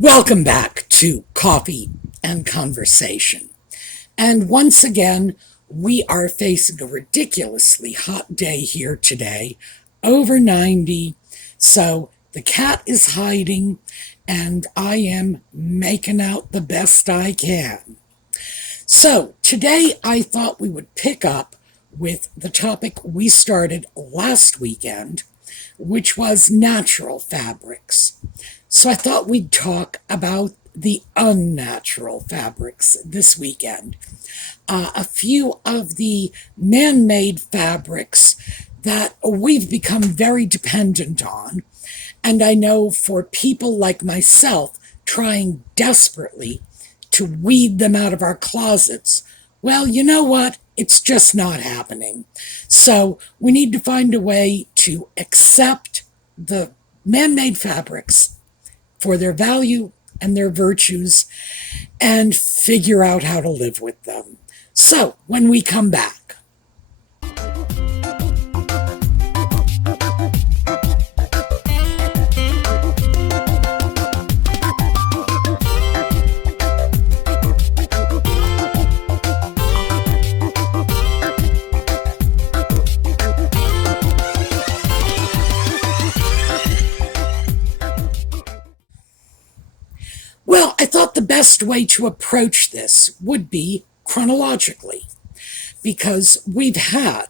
Welcome back to Coffee and Conversation. And once again, we are facing a ridiculously hot day here today, over 90. So the cat is hiding and I am making out the best I can. So today I thought we would pick up with the topic we started last weekend, which was natural fabrics. So I thought we'd talk about the unnatural fabrics this weekend. A few of the man-made fabrics that we've become very dependent on. And I know for people like myself trying desperately to weed them out of our closets, well, you know what? It's just not happening. So we need to find a way to accept the man-made fabrics for their value and their virtues and figure out how to live with them. So when we come back, well, I thought the best way to approach this would be chronologically, because we've had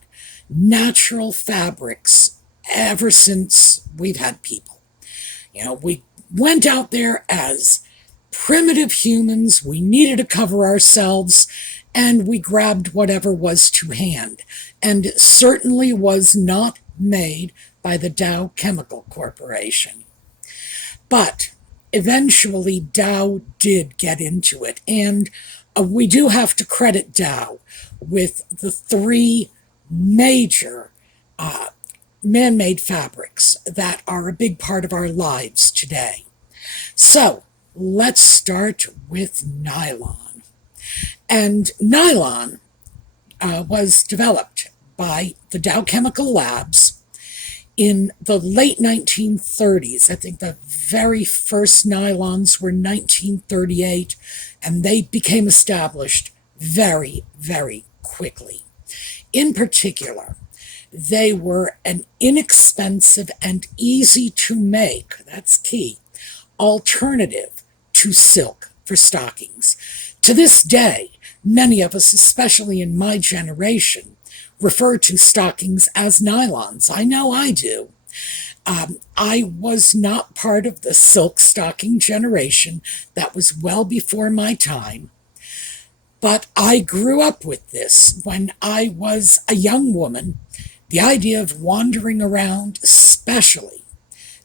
natural fabrics ever since we've had people. You know, we went out there as primitive humans, we needed to cover ourselves, and we grabbed whatever was to hand. And it certainly was not made by the Dow Chemical Corporation. But eventually, Dow did get into it, and we do have to credit Dow with the three major man-made fabrics that are a big part of our lives today. So, let's start with nylon. And nylon was developed by the Dow Chemical Labs in the late 1930s. I think the very first nylons were 1938, and they became established very, very quickly. In particular, they were an inexpensive and easy to make, that's key, alternative to silk for stockings. To this day, many of us, especially in my generation, refer to stockings as nylons. I know I do. I was not part of the silk stocking generation. That was well before my time. But I grew up with this when I was a young woman. The idea of wandering around, especially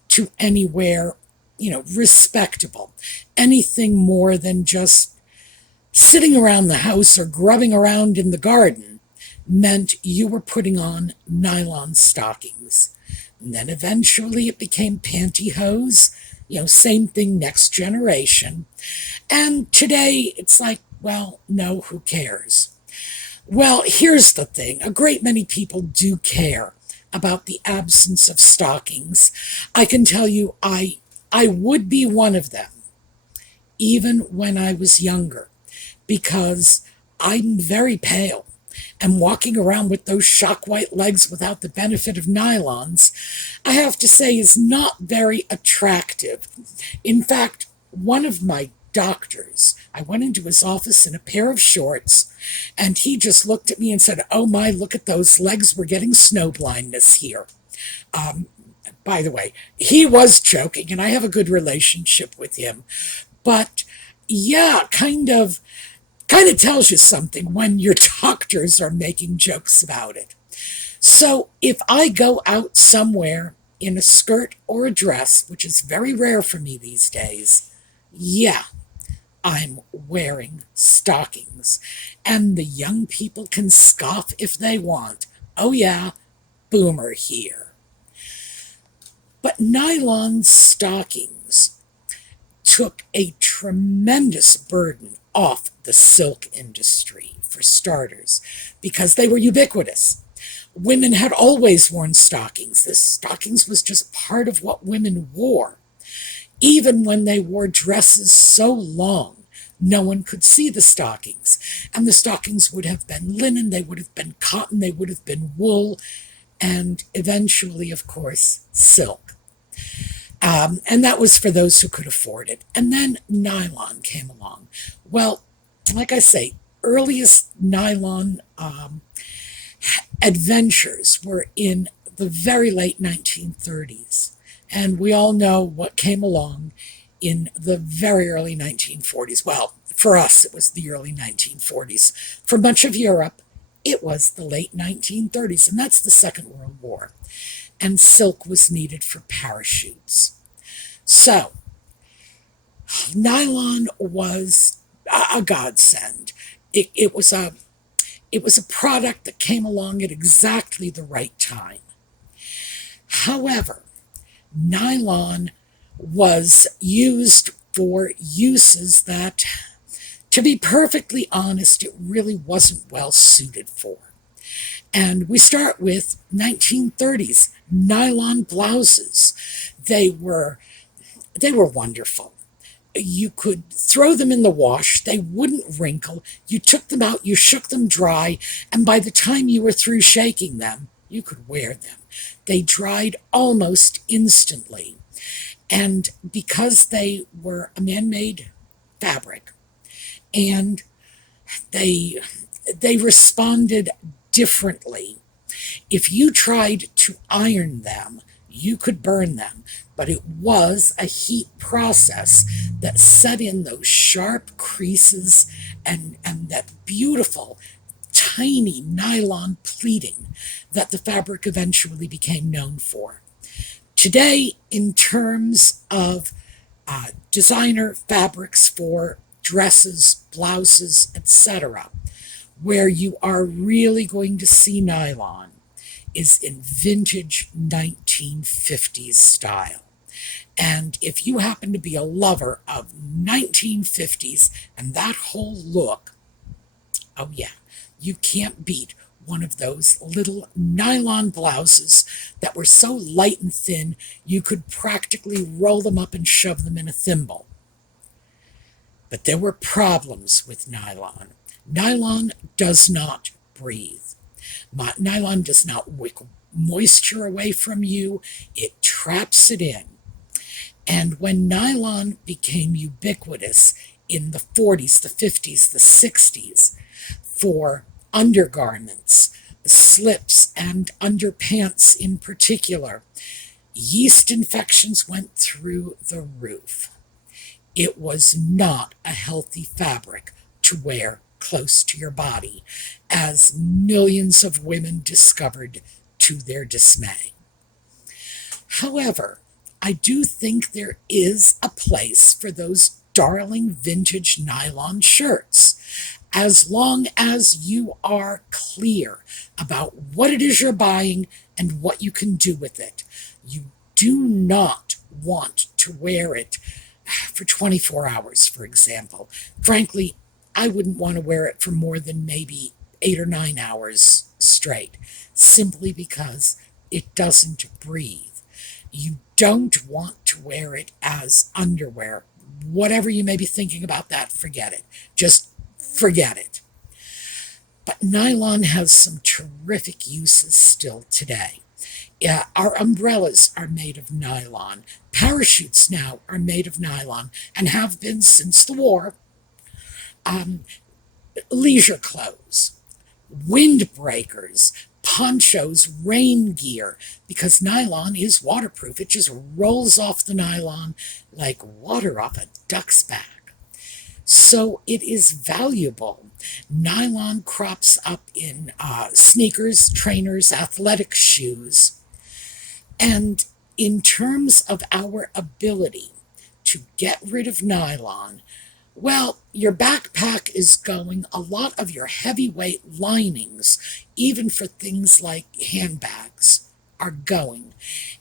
to anywhere, respectable, anything more than just sitting around the house or grubbing around in the garden, meant you were putting on nylon stockings. And then eventually it became pantyhose, same thing, next generation. And today it's like, well, no, who cares? Well, here's the thing. A great many people do care about the absence of stockings. I can tell you I would be one of them, even when I was younger, because I'm very pale. And walking around with those shock white legs without the benefit of nylons, I have to say, is not very attractive. In fact, one of my doctors, I went into his office in a pair of shorts, and he just looked at me and said, "Oh my, look at those legs, we're getting snow blindness here." By the way, he was joking, and I have a good relationship with him. But yeah, kind of tells you something when your doctors are making jokes about it. So if I go out somewhere in a skirt or a dress, which is very rare for me these days, yeah, I'm wearing stockings. And the young people can scoff if they want. Oh yeah, boomer here. But nylon stockings took a tremendous burden off the silk industry, for starters, because they were ubiquitous. Women had always worn stockings. This stockings was just part of what women wore. Even when they wore dresses so long, no one could see the stockings. And the stockings would have been linen, they would have been cotton, they would have been wool, and eventually, of course, silk. And that was for those who could afford it. And then nylon came along. Well, like I say, earliest nylon adventures were in the very late 1930s. And we all know what came along in the very early 1940s. Well, for us, it was the early 1940s. For much of Europe, it was the late 1930s, and that's the Second World War. And silk was needed for parachutes. So, nylon was a godsend. It was a product that came along at exactly the right time. However, nylon was used for uses that, to be perfectly honest, it really wasn't well suited for. And we start with 1930s nylon blouses. They were wonderful. You could throw them in the wash, they wouldn't wrinkle. You took them out, you shook them dry, and by the time you were through shaking them, you could wear them. They dried almost instantly. And because they were a man-made fabric, and they responded differently. If you tried to iron them, you could burn them, but it was a heat process that set in those sharp creases and that beautiful, tiny nylon pleating that the fabric eventually became known for. Today, in terms of designer fabrics for dresses, blouses, etc., where you are really going to see nylon is in vintage 1950s style. And if you happen to be a lover of 1950s and that whole look, oh yeah, you can't beat one of those little nylon blouses that were so light and thin you could practically roll them up and shove them in a thimble. But there were problems with nylon. Nylon does not breathe. Nylon does not wick moisture away from you. It traps it in. And when nylon became ubiquitous in the 40s, the 50s, the 60s, for undergarments, slips, and underpants in particular, yeast infections went through the roof. It was not a healthy fabric to wear close to your body, as millions of women discovered to their dismay. However, I do think there is a place for those darling vintage nylon shirts, as long as you are clear about what it is you're buying and what you can do with it. You do not want to wear it for 24 hours, for example. Frankly, I wouldn't want to wear it for more than maybe 8 or 9 hours straight, simply because it doesn't breathe. You don't want to wear it as underwear. Whatever you may be thinking about that, forget it. Just forget it. But nylon has some terrific uses still today. Our umbrellas are made of nylon. Parachutes now are made of nylon and have been since the war. Leisure clothes, windbreakers, ponchos, rain gear, because nylon is waterproof. It just rolls off the nylon like water off a duck's back. So it is valuable. Nylon crops up in sneakers, trainers, athletic shoes. And in terms of our ability to get rid of nylon, well, your backpack is going, a lot of your heavyweight linings, even for things like handbags, are going.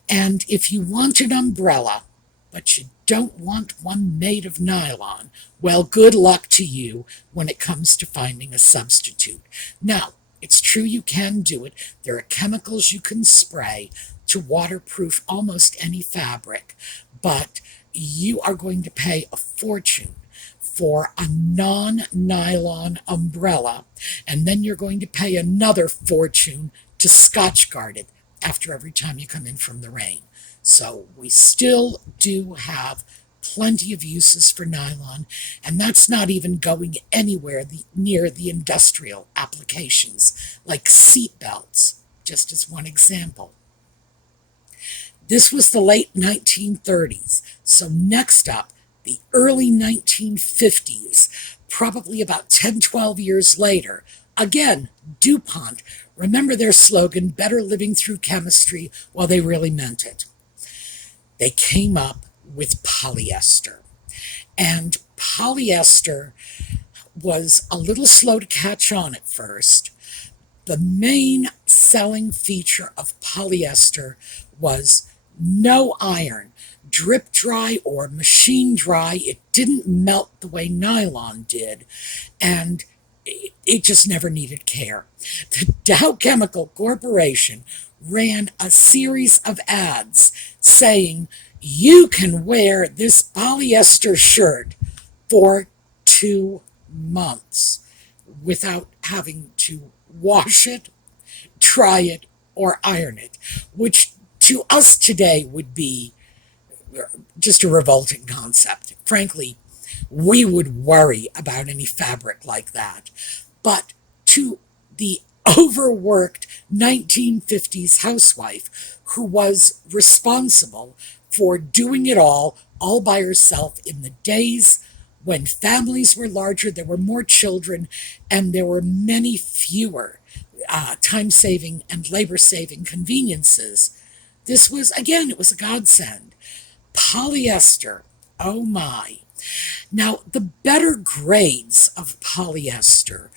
And if you want an umbrella, but you don't want one made of nylon, well, good luck to you when it comes to finding a substitute. Now, it's true you can do it. There are chemicals you can spray to waterproof almost any fabric, but you are going to pay a fortune for a non-nylon umbrella, and then you're going to pay another fortune to Scotch guard it after every time you come in from the rain. So we still do have plenty of uses for nylon, and that's not even going anywhere near the industrial applications, like seat belts, just as one example. This was the late 1930s. So next up, the early 1950s, probably about 10, 12 years later. Again, DuPont. Remember their slogan, better living through chemistry? Well, they really meant it. They came up with polyester. And polyester was a little slow to catch on at first. The main selling feature of polyester was no iron, drip dry or machine dry. It didn't melt the way nylon did, and it just never needed care. The Dow Chemical Corporation ran a series of ads saying, you can wear this polyester shirt for 2 months without having to wash it, dry it, or iron it, which to us today would be just a revolting concept. Frankly, we would worry about any fabric like that. But to the overworked 1950s housewife who was responsible for doing it all by herself in the days when families were larger, there were more children, and there were many fewer time-saving and labor-saving conveniences. This was, again, it was a godsend. Polyester, oh my. Now, the better grades of polyester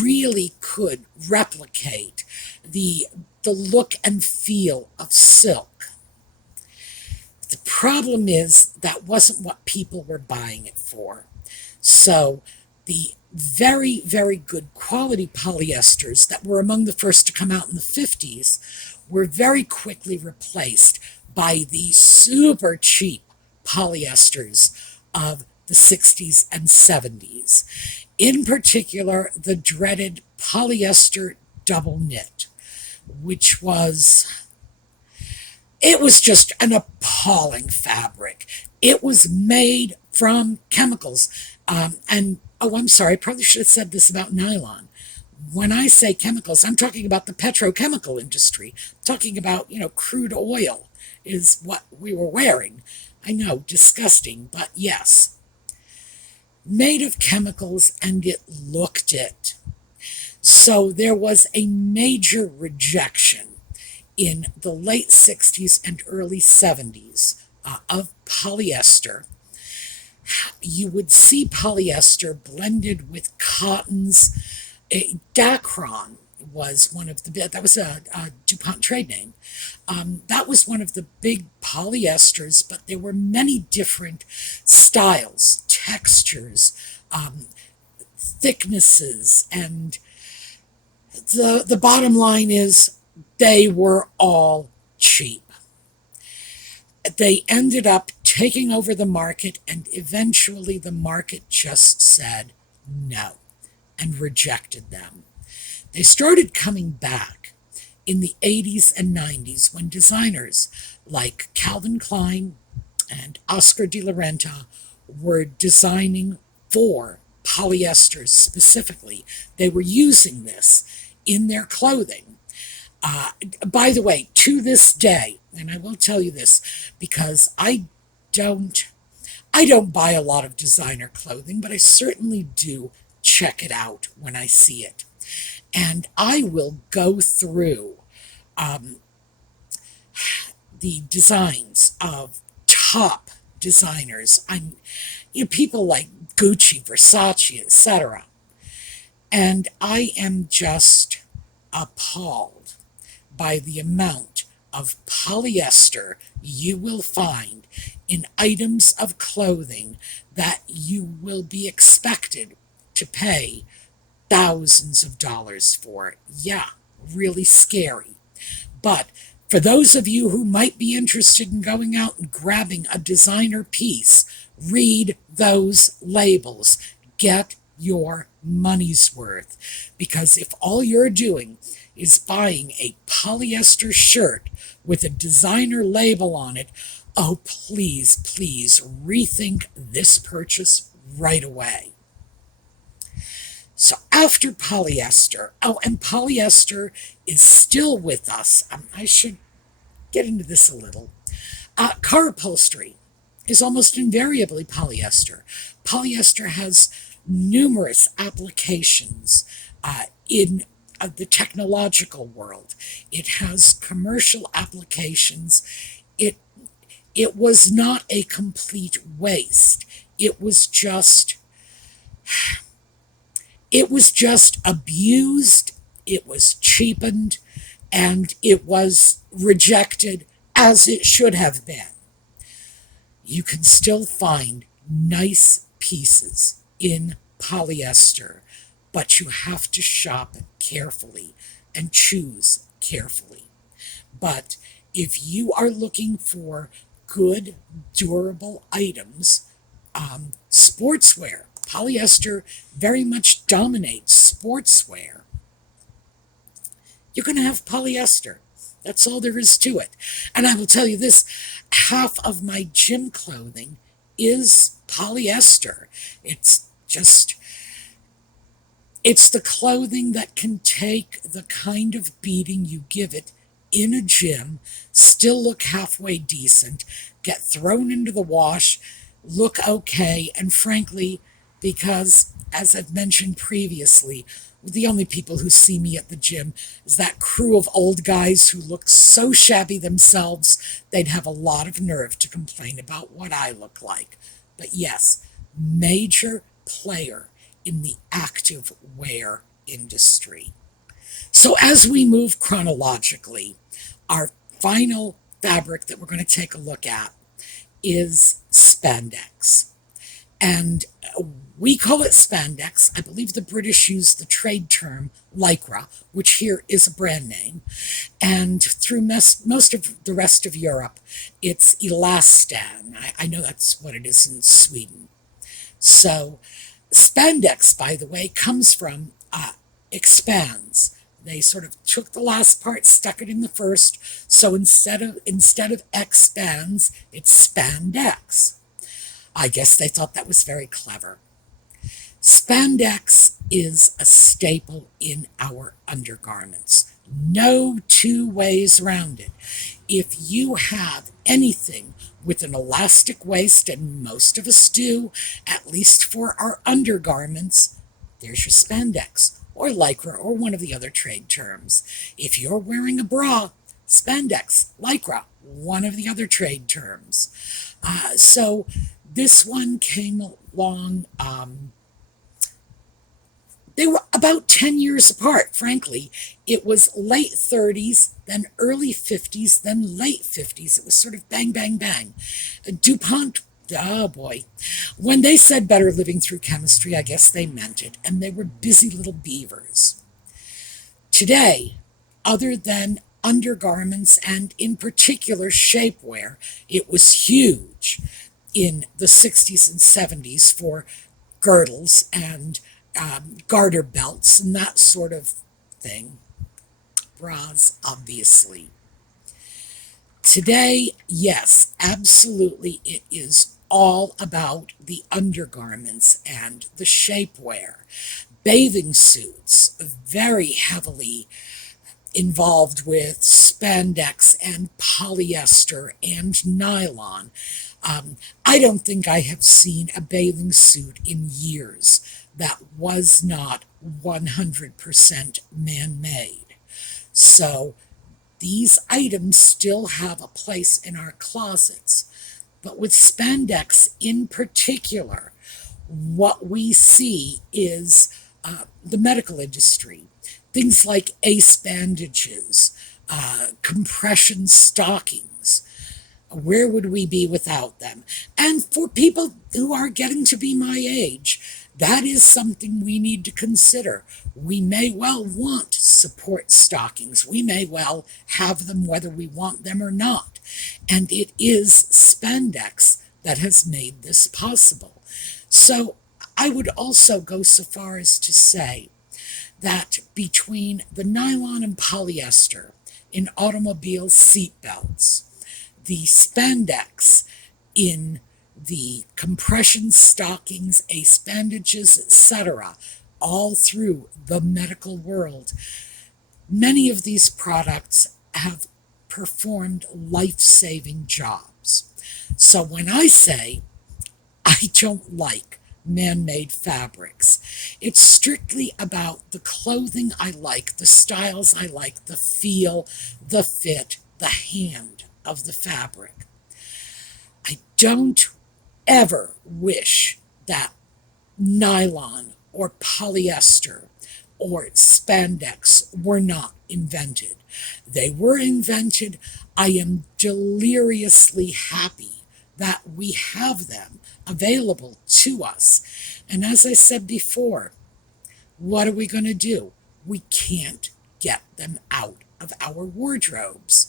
really could replicate the look and feel of silk. The problem is that wasn't what people were buying it for. So the very, very good quality polyesters that were among the first to come out in the 50s were very quickly replaced by the super cheap polyesters of the 60s and 70s. In particular, the dreaded polyester double knit, which was, it was just an appalling fabric. It was made from chemicals. I'm sorry, I probably should have said this about nylon. When I say chemicals, I'm talking about the petrochemical industry. I'm talking about, crude oil is what we were wearing. I know, disgusting, but yes. Made of chemicals, and it looked it. So there was a major rejection in the late 60s and early 70s of polyester. You would see polyester blended with cottons. Dacron was one of the, that was a DuPont trade name. That was one of the big polyesters, but there were many different styles, textures, thicknesses, and the bottom line is they were all cheap. They ended up taking over the market, and eventually the market just said no and rejected them. They started coming back in the 80s and 90s when designers like Calvin Klein and Oscar de la Renta were designing for polyesters specifically. They were using this in their clothing. By the way, to this day, and I will tell you this because I don't buy a lot of designer clothing, but I certainly do check it out when I see it. And I will go through the designs of top designers. People like Gucci, Versace, etc. And I am just appalled by the amount of polyester you will find in items of clothing that you will be expected to pay thousands of dollars for. Yeah, really scary. But For those of you who might be interested in going out and grabbing a designer piece, read those labels. Get your money's worth. Because if all you're doing is buying a polyester shirt with a designer label on it, oh, please, please rethink this purchase right away. So after polyester, oh, and polyester is still with us. I should get into this a little. Car upholstery is almost invariably polyester. Polyester has numerous applications in the technological world. It has commercial applications. It was not a complete waste. It was just abused, it was cheapened, and it was rejected as it should have been. You can still find nice pieces in polyester, but you have to shop carefully and choose carefully. But if you are looking for good, durable items, sportswear, polyester very much dominates sportswear. You're going to have polyester. That's all there is to it. And I will tell you this, half of my gym clothing is polyester. It's the clothing that can take the kind of beating you give it in a gym, still look halfway decent, get thrown into the wash, look okay, and frankly, because, as I've mentioned previously, the only people who see me at the gym is that crew of old guys who look so shabby themselves, they'd have a lot of nerve to complain about what I look like. But yes, major player in the active wear industry. So as we move chronologically, our final fabric that we're going to take a look at is spandex. And we call it spandex. I believe the British use the trade term lycra, which here is a brand name. And through most of the rest of Europe, it's elastan. I know that's what it is in Sweden. So spandex, by the way, comes from expands. They sort of took the last part, stuck it in the first. So instead of expands, it's spandex. I guess they thought that was very clever. Spandex is a staple in our undergarments. No two ways around it. If you have anything with an elastic waist, and most of us do, at least for our undergarments, there's your spandex, or lycra, or one of the other trade terms. If you're wearing a bra, spandex, lycra, one of the other trade terms. So this one came along, they were about 10 years apart, frankly. It was late 30s, then early 50s, then late 50s. It was sort of bang, bang, bang. DuPont, oh boy. When they said better living through chemistry, I guess they meant it, and they were busy little beavers. Today, other than undergarments and in particular shapewear, it was huge in the 60s and 70s for girdles and garter belts and that sort of thing. Bras, obviously. Today, yes, absolutely, it is all about the undergarments and the shapewear. Bathing suits, very heavily involved with spandex and polyester and nylon. I don't think I have seen a bathing suit in years that was not 100% man-made. So these items still have a place in our closets. But with spandex in particular, what we see is the medical industry. Things like ace bandages, compression stockings. Where would we be without them? And for people who are getting to be my age, that is something we need to consider. We may well want support stockings. We may well have them whether we want them or not. And it is spandex that has made this possible. So I would also go so far as to say that between the nylon and polyester in automobile seat belts, the spandex in the compression stockings, ace bandages, etc., all through the medical world, many of these products have performed life-saving jobs. So when I say I don't like man-made fabrics, it's strictly about the clothing I like, the styles I like, the feel, the fit, the hand of the fabric. I don't ever wish that nylon or polyester or spandex were not invented. They were invented. I am deliriously happy that we have them available to us. And as I said before, what are we going to do? We can't get them out of our wardrobes.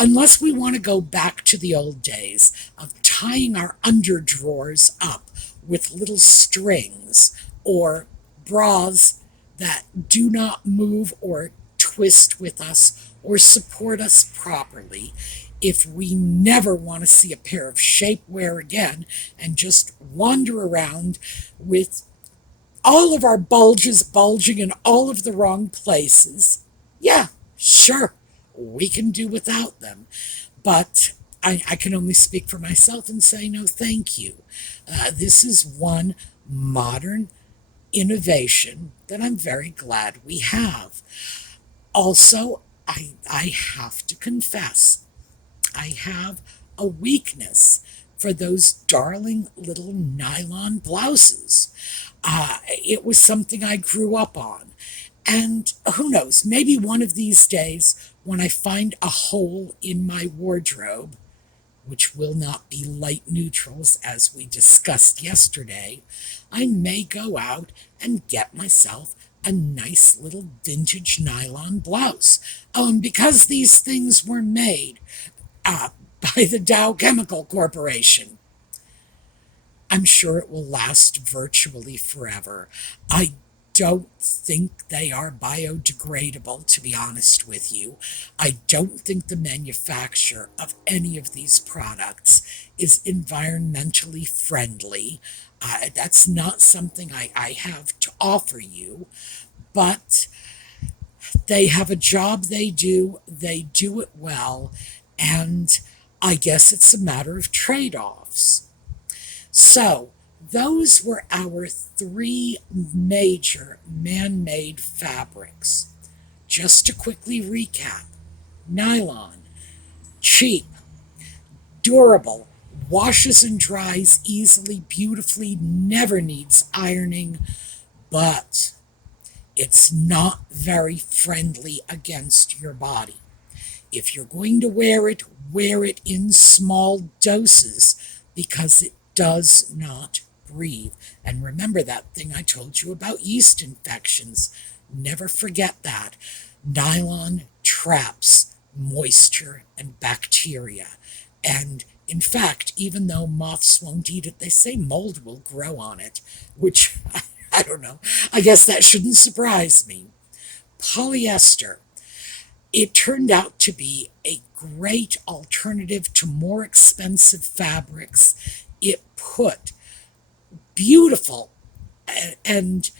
Unless we want to go back to the old days of tying our underdrawers up with little strings, or bras that do not move or twist with us or support us properly, if we never want to see a pair of shapewear again and just wander around with all of our bulges bulging in all of the wrong places, yeah, sure, we can do without them. But I can only speak for myself and say no thank you. This is one modern innovation that I'm very glad we have. Also, I have to confess, I have a weakness for those darling little nylon blouses. It was something I grew up on. And who knows, maybe one of these days, when I find a hole in my wardrobe, which will not be light neutrals as we discussed yesterday, I may go out and get myself a nice little vintage nylon blouse. Oh, and because these things were made by the Dow Chemical Corporation, I'm sure it will last virtually forever. I don't think they are biodegradable, to be honest with you. I don't think the manufacture of any of these products is environmentally friendly. That's not something I have to offer you, but they have a job they do it well, and I guess it's a matter of trade-offs. So, those were our three major man-made fabrics. Just to quickly recap: nylon, cheap, durable, washes and dries easily, beautifully, never needs ironing, but it's not very friendly against your body. If you're going to wear it in small doses, because it does not breathe. And remember that thing I told you about yeast infections. Never forget that. Nylon traps moisture and bacteria. And in fact, even though moths won't eat it, they say mold will grow on it, which, I don't know. I guess that shouldn't surprise me. Polyester. It turned out to be a great alternative to more expensive fabrics. It put beautiful and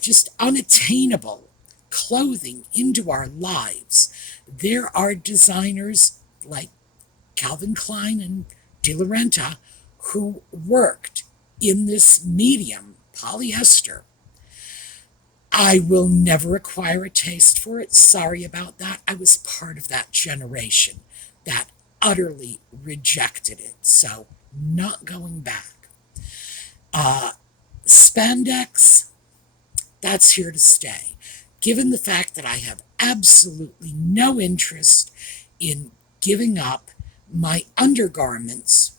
just unattainable clothing into our lives. There are designers like Calvin Klein and De La Renta who worked in this medium, polyester. I will never acquire a taste for it. Sorry about that. I was part of that generation that utterly rejected it. So, not going back. Spandex, that's here to stay. Given the fact that I have absolutely no interest in giving up my undergarments,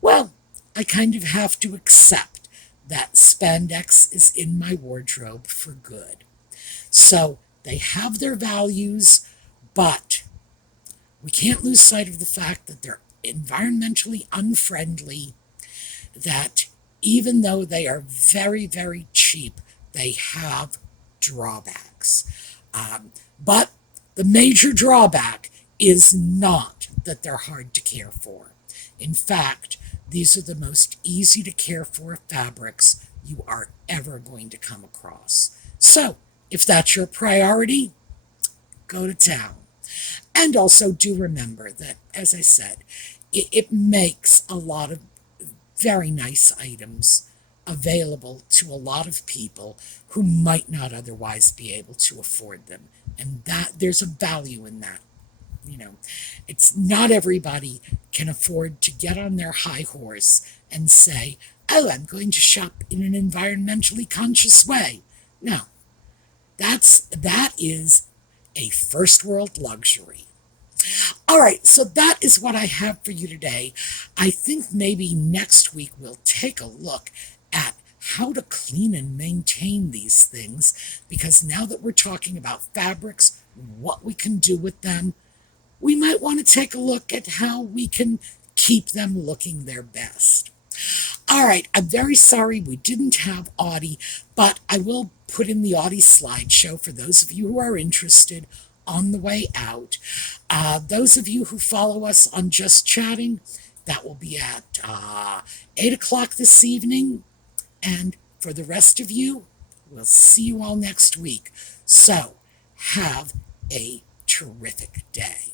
well, I kind of have to accept that spandex is in my wardrobe for good. So they have their values, but we can't lose sight of the fact that they're environmentally unfriendly, that even though they are very, very cheap, they have drawbacks. But the major drawback is not that they're hard to care for. In fact, these are the most easy to care for fabrics you are ever going to come across. So, if that's your priority, go to town. And also do remember that, as I said, it makes a lot of very nice items available to a lot of people who might not otherwise be able to afford them. And that there's a value in that. It's not everybody can afford to get on their high horse and say, oh, I'm going to shop in an environmentally conscious way. No, that is a first world luxury. All right, so that is what I have for you today. I think maybe next week we'll take a look at how to clean and maintain these things, because now that we're talking about fabrics, what we can do with them, we might want to take a look at how we can keep them looking their best. All right, I'm very sorry we didn't have Audie, but I will put in the Audie slideshow for those of you who are interested on the way out. Those of you who follow us on Just Chatting, that will be at 8 o'clock this evening. And for the rest of you, we'll see you all next week. So, have a terrific day.